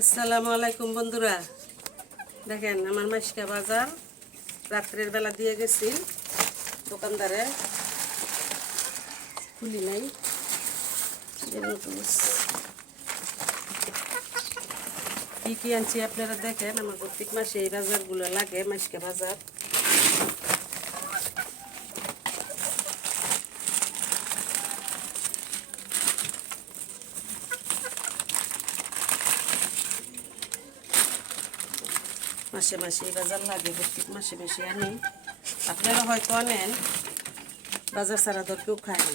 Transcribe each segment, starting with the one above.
আসসালামু আলাইকুম বন্ধুরা, দেখেন আমার মাসকা বাজার রাত্রের বেলা দিয়ে গেছি দোকানদারে, খুলি নাই। কি কি আনছি আপনারা দেখেন। আমার প্রত্যেক মাসে এই বাজারগুলো লাগে, মাসকা বাজার। মাসে মাসে এই বাজার লাগে, প্রত্যেক মাসে মাসে আনি। আপনারা হয়তো আনেন, বাজার ছাড়া ধর কেউ খায় না।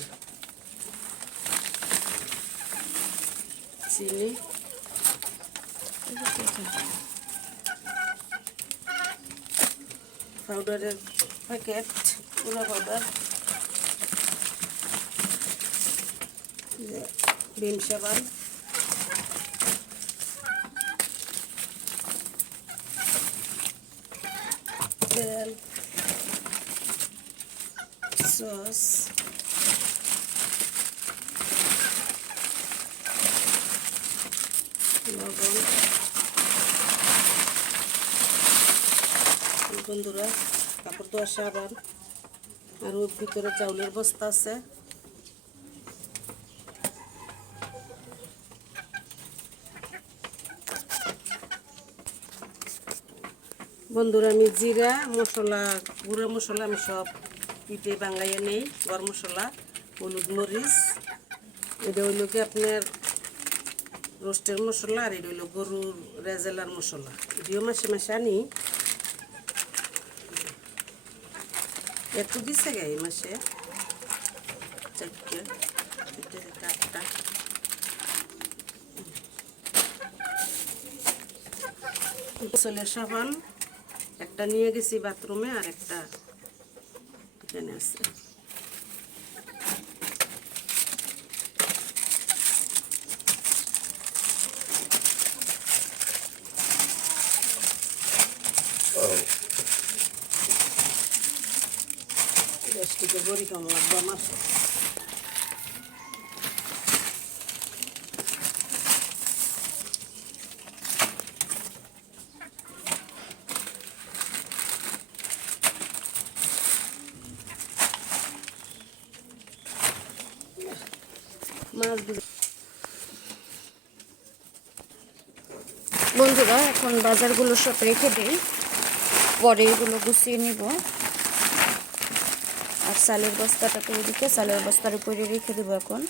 চিনি, পাউডারের প্যাকেট, গুঁড়া পাউডার, ভিম সাবান, তেল, সস, লবণ। বন্ধুরা, কাপড় ধোয়ার সাবান, আর ওর ভিতরে চাউলের বস্তা আছে। বন্ধুরা, আমি জিরা মশলা, গুঁড়ো মশলা আমি সব পিঠে বাঙাইয়ে নেই। গরম মশলা, হলুদ, মরিচ, এটা হইল কি আপনার রোস্টের মশলা, আর এটা হইল গরুর রেজেলার মশলা। এটিও মাসে মাসে আনি। একটু দিছে গে এই মাসে, চারটে, আটটা। গোসলের সাবান একটা নিয়ে গেছি বাথরুমে, আর একটা এখানে আছে। গ্যাসটিকে বড়ি কম লাগবে আমার। বন্ধুরা, এখন বাজারগুলো সব রেখে দিই, পরে এগুলো গুছিয়ে নিব। আর চালের বস্তাটাকে ওইদিকে চালের বস্তার উপরে রেখে দেবো এখন।